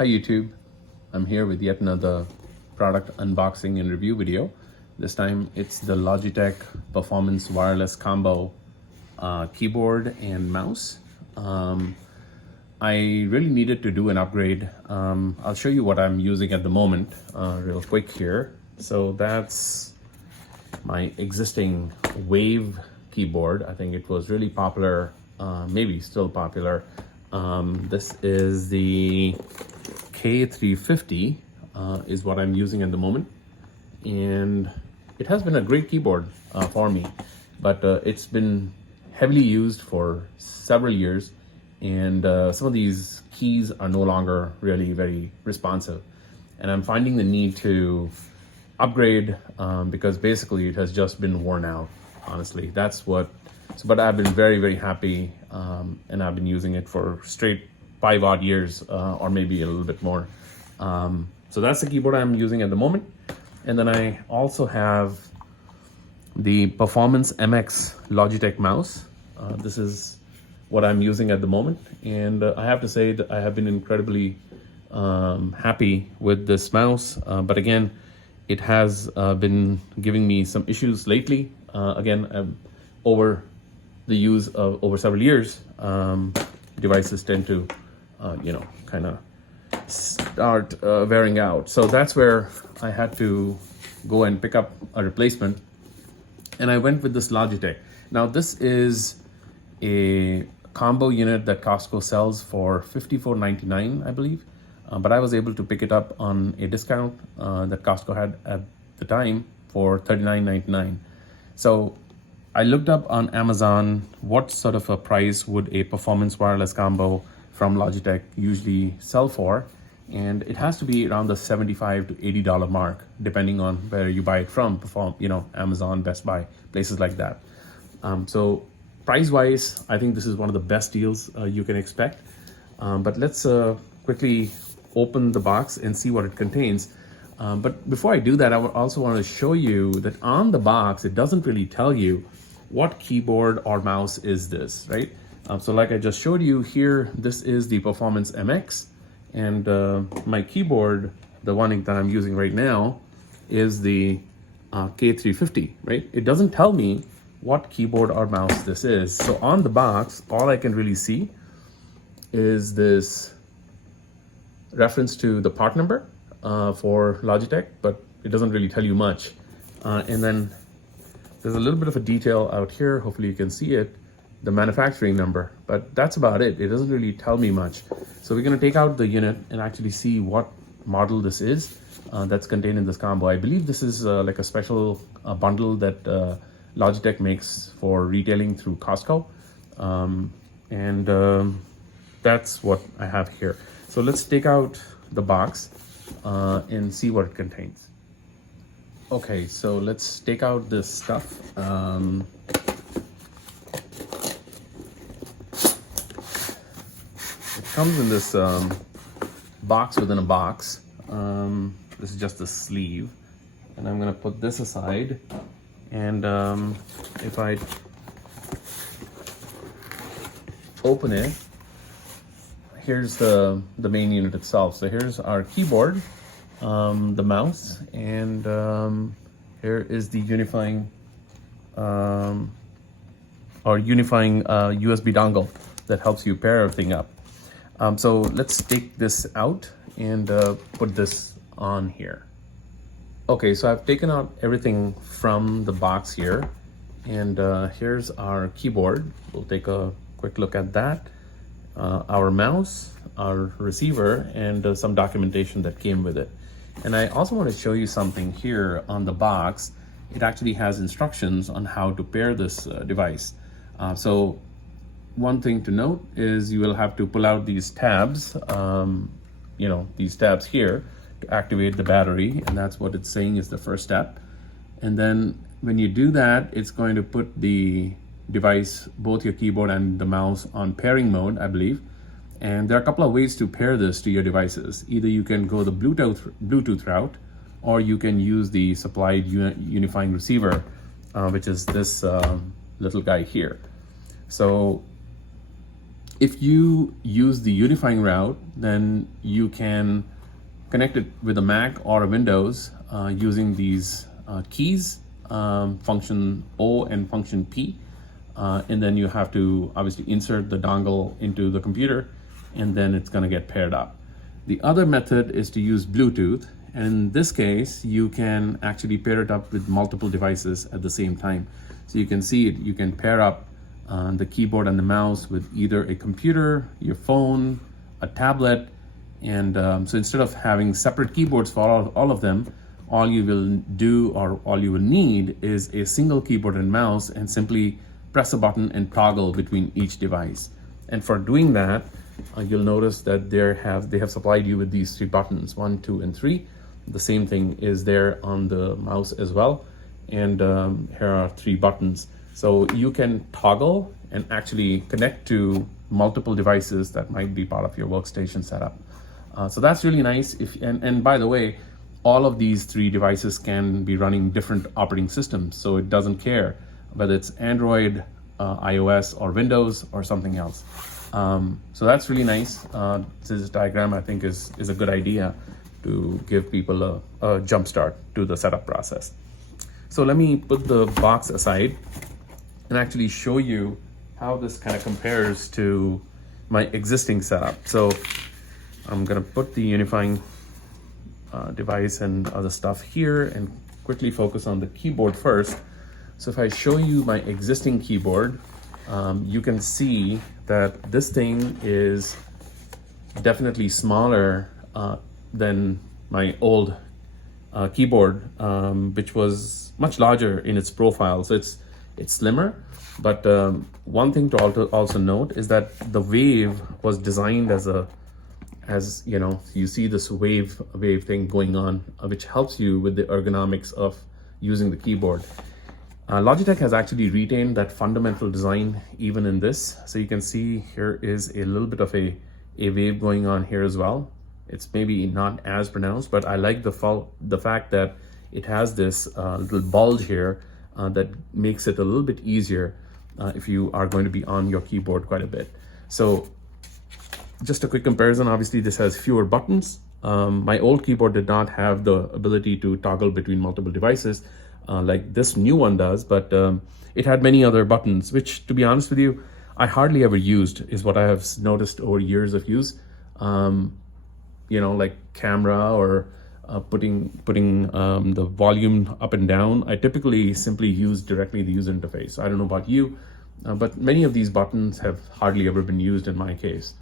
Hi YouTube, I'm here with yet another product unboxing and review video. This time it's the Logitech Performance Wireless Combo keyboard and mouse. I really needed to do an upgrade. I'll show you what I'm using at the moment real quick here. So that's my existing Wave keyboard. I think it was really popular, maybe still popular. This is the K350 is what I'm using at the moment, and it has been a great keyboard for me, but it's been heavily used for several years, and some of these keys are no longer really very responsive, and I'm finding the need to upgrade because basically it has just been worn out. Honestly, that's what. But I've been very happy, and I've been using it for straight 5 odd years, or maybe a little bit more. So that's the keyboard I'm using at the moment. And then I also have the Performance MX Logitech mouse. This is what I'm using at the moment. And I have to say that I have been incredibly happy with this mouse. But again, it has been giving me some issues lately. Again, over the use of over several years, devices tend to kind of start wearing out. So that's where I had to go and pick up a replacement, and I went with this Logitech. Now this is a combo unit that Costco sells for $54.99, I believe, but I was able to pick it up on a discount that Costco had at the time for $39.99. So I looked up on Amazon what sort of a price would a performance wireless combo from Logitech usually sell for, and it has to be around the $75 to $80 mark, depending on where you buy it from. Amazon, Best Buy, places like that. So price-wise, I think this is one of the best deals you can expect. But let's quickly open the box and see what it contains. But before I do that, I also want to show you that on the box, it doesn't really tell you what keyboard or mouse is this, right? So like I just showed you here, this is the Performance MX, and my keyboard, the one that I'm using right now, is the K350, right? It doesn't tell me what keyboard or mouse this is. So on the box, all I can really see is this reference to the part number for Logitech, but it doesn't really tell you much. And then there's a little bit of a detail out here, hopefully you can see it, the manufacturing number, but that's about it. It doesn't really tell me much. So we're gonna take out the unit and actually see what model this is that's contained in this combo. I believe this is like a special bundle that Logitech makes for retailing through Costco. That's what I have here. So let's take out the box and see what it contains. Okay, so let's take out this stuff. It comes in this box within a box. This is just the sleeve, and I'm gonna put this aside. And if I open it, here's the main unit itself. So here's our keyboard, the mouse, and here is the unifying USB dongle that helps you pair everything up. So let's take this out and put this on here. Okay, so I've taken out everything from the box here, and here's our keyboard. We'll take a quick look at that. Our mouse, our receiver, and some documentation that came with it. And I also want to show you something here on the box. It actually has instructions on how to pair this device. So one thing to note is you will have to pull out these tabs, these tabs here to activate the battery, and that's what it's saying is the first step. And then when you do that, it's going to put the device, both your keyboard and the mouse, on pairing mode, I believe. And there are a couple of ways to pair this to your devices. Either you can go the Bluetooth route, or you can use the supplied unifying receiver, which is this little guy here. So If you use the unifying route, then you can connect it with a Mac or a Windows using these keys, function O and function P. And then you have to obviously insert the dongle into the computer, and then it's going to get paired up. The other method is to use Bluetooth, and in this case you can actually pair it up with multiple devices at the same time. So you can see it, you can pair up the keyboard and the mouse with either a computer, your phone, a tablet, and so instead of having separate keyboards for all of them, all you will do, or all you will need, is a single keyboard and mouse, and simply press a button and toggle between each device. And for doing that, you'll notice that they have supplied you with these 3 buttons, 1, 2, and 3. The same thing is there on the mouse as well. And here are 3 buttons. So you can toggle and actually connect to multiple devices that might be part of your workstation setup. So that's really nice. And by the way, all of these 3 devices can be running different operating systems. So it doesn't care whether it's Android, iOS, or Windows, or something else. So that's really nice. This diagram, I think, is a good idea to give people a jump start to the setup process. So let me put the box aside and actually show you how this kind of compares to my existing setup. So I'm gonna put the unifying device and other stuff here and quickly focus on the keyboard first. So if I show you my existing keyboard, you can see that this thing is definitely smaller than my old keyboard, which was much larger in its profile. So it's slimmer. But one thing to also note is that the Wave was designed as you know, you see this wave thing going on, which helps you with the ergonomics of using the keyboard. Logitech has actually retained that fundamental design even in this. So you can see here is a little bit of a wave going on here as well. It's maybe not as pronounced, but I like the fact that it has this little bulge here that makes it a little bit easier if you are going to be on your keyboard quite a bit. So just a quick comparison, obviously this has fewer buttons. My old keyboard did not have the ability to toggle between multiple devices like this new one does, but it had many other buttons, which, to be honest with you, I hardly ever used, is what I have noticed over years of use. You know, like camera or putting the volume up and down. I typically simply use directly the user interface. I don't know about you, but many of these buttons have hardly ever been used in my case.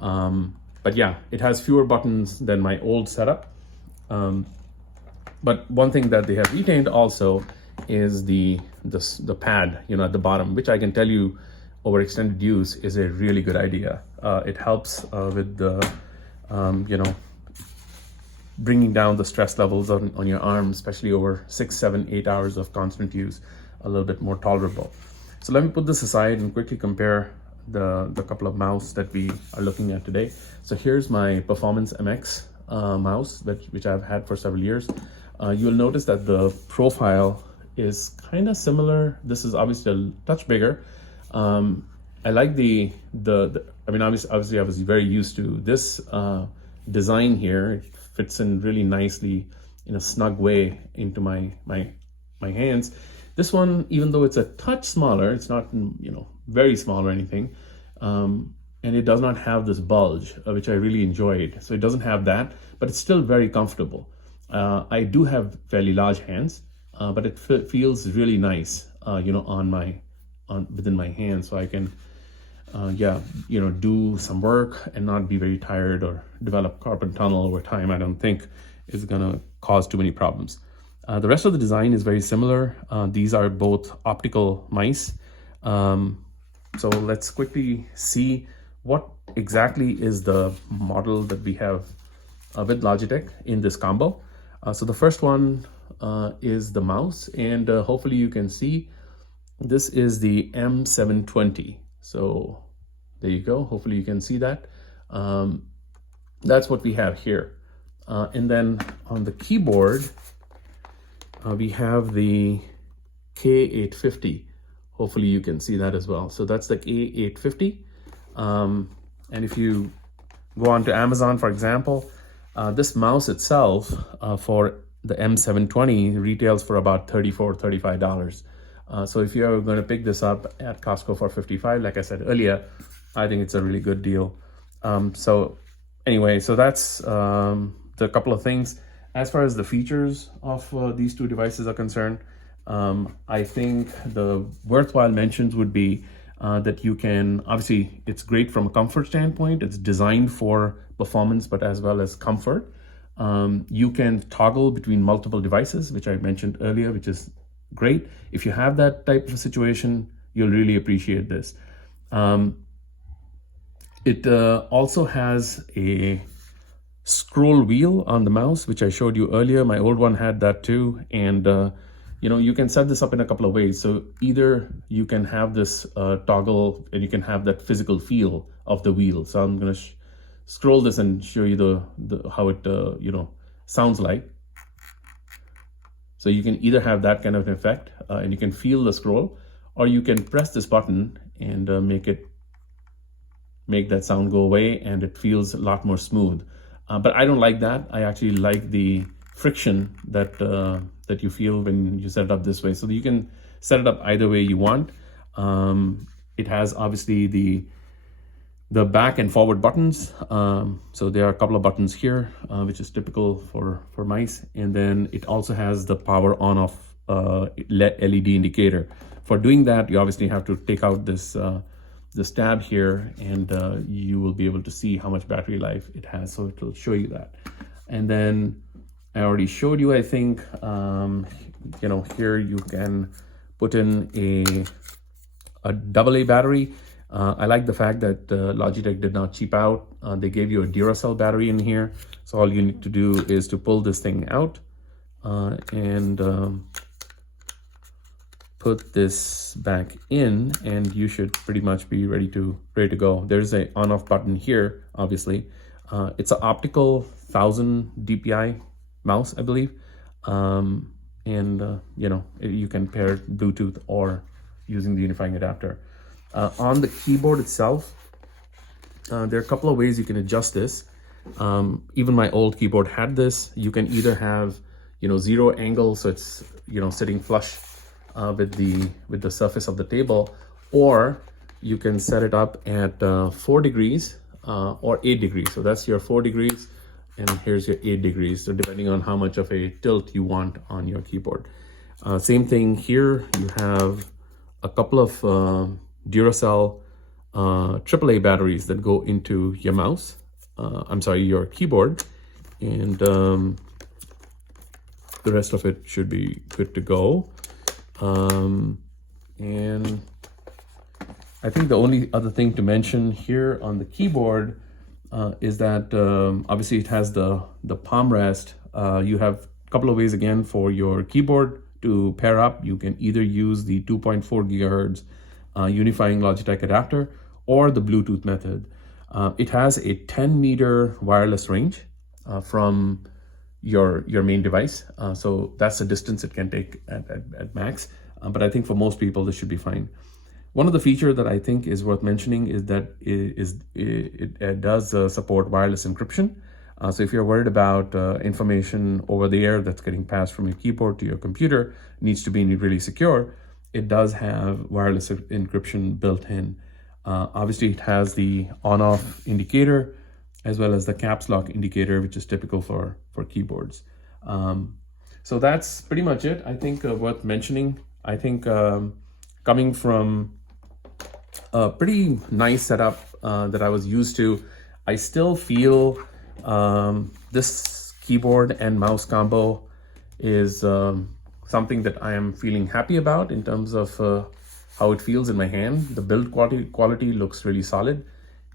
But yeah, it has fewer buttons than my old setup. But one thing that they have retained also is the pad, you know, at the bottom, which I can tell you over extended use is a really good idea. It helps with the, you know, bringing down the stress levels on your arm, especially over 6, 7, 8 hours of constant use, a little bit more tolerable. So let me put this aside and quickly compare the couple of mouse that we are looking at today. So here's my Performance MX mouse, which I've had for several years. You'll notice that the profile is kind of similar. This is obviously a touch bigger. I like the I mean, obviously I was very used to this design here. It fits in really nicely in a snug way into my hands. This one, even though it's a touch smaller, it's not, you know, very small or anything, and it does not have this bulge, which I really enjoyed. So it doesn't have that, but it's still very comfortable. I do have fairly large hands, but it feels really nice, you know, within my hand, so I can, yeah, you know, do some work and not be very tired or develop carpal tunnel over time. I don't think is gonna cause too many problems. The rest of the design is very similar. These are both optical mice. So let's quickly see what exactly is the model that we have with Logitech in this combo. So the first one is the mouse, and hopefully you can see this is the M720. So there you go. Hopefully you can see that. That's what we have here. And then on the keyboard, we have the K850. Hopefully you can see that as well. So that's the K850. And if you go on to Amazon, for example, this mouse itself for the M720 retails for about $34, $35. So if you're going to pick this up at Costco for $55, like I said earlier, I think it's a really good deal. So anyway, so that's the couple of things. As far as the features of these two devices are concerned, I think the worthwhile mentions would be that you can, obviously it's great from a comfort standpoint. It's designed for performance, but as well as comfort. You can toggle between multiple devices, which I mentioned earlier, which is great. If you have that type of situation, you'll really appreciate this. It also has a scroll wheel on the mouse, which I showed you earlier. My old one had that too. And you can set this up in a couple of ways. So either you can have this toggle and you can have that physical feel of the wheel. So I'm going to scroll this and show you the how it sounds like. So you can either have that kind of an effect and you can feel the scroll, or you can press this button and make that sound go away, and it feels a lot more smooth. But I don't like that. I actually like the friction that you feel when you set it up this way. So you can set it up either way you want. It has obviously the back and forward buttons. So there are a couple of buttons here, which is typical for mice. And then it also has the power on off LED indicator. For doing that, you obviously have to take out this tab here, and you will be able to see how much battery life it has. So it will show you that. And then I already showed you, I think, here you can put in a AA battery. I like the fact that Logitech did not cheap out. They gave you a Duracell battery in here. So all you need to do is to pull this thing out and put this back in, and you should pretty much be ready to go. There's a on-off button here, obviously. It's an Optical 1000 DPI mouse, I believe. You can pair it Bluetooth or using the unifying adapter. On the keyboard itself, there are a couple of ways you can adjust this. Even my old keyboard had this. You can either have, zero angle, so it's, sitting flush with the surface of the table, or you can set it up at 4 degrees or 8 degrees. So that's your 4 degrees, and here's your 8 degrees. So depending on how much of a tilt you want on your keyboard. Same thing here. You have a couple of Duracell AAA batteries that go into your mouse. Your keyboard, and the rest of it should be good to go. And I think the only other thing to mention here on the keyboard is that obviously it has the palm rest. You have a couple of ways again for your keyboard to pair up. You can either use the 2.4 gigahertz unifying Logitech adapter or the Bluetooth method. It has a 10-meter wireless range from your main device. So that's the distance it can take at max. But I think for most people, this should be fine. One of the features that I think is worth mentioning is that it does support wireless encryption. So if you're worried about information over the air that's getting passed from your keyboard to your computer, needs to be really secure, it does have wireless encryption built in. Obviously, it has the on-off indicator as well as the caps lock indicator, which is typical for keyboards. So that's pretty much it. I think worth mentioning. I think coming from a pretty nice setup that I was used to, I still feel this keyboard and mouse combo is something that I am feeling happy about in terms of how it feels in my hand. The build quality looks really solid.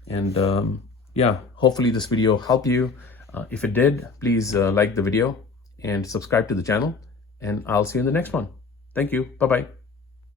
And hopefully this video helped you. If it did, please like the video and subscribe to the channel. And I'll see you in the next one. Thank you. Bye-bye.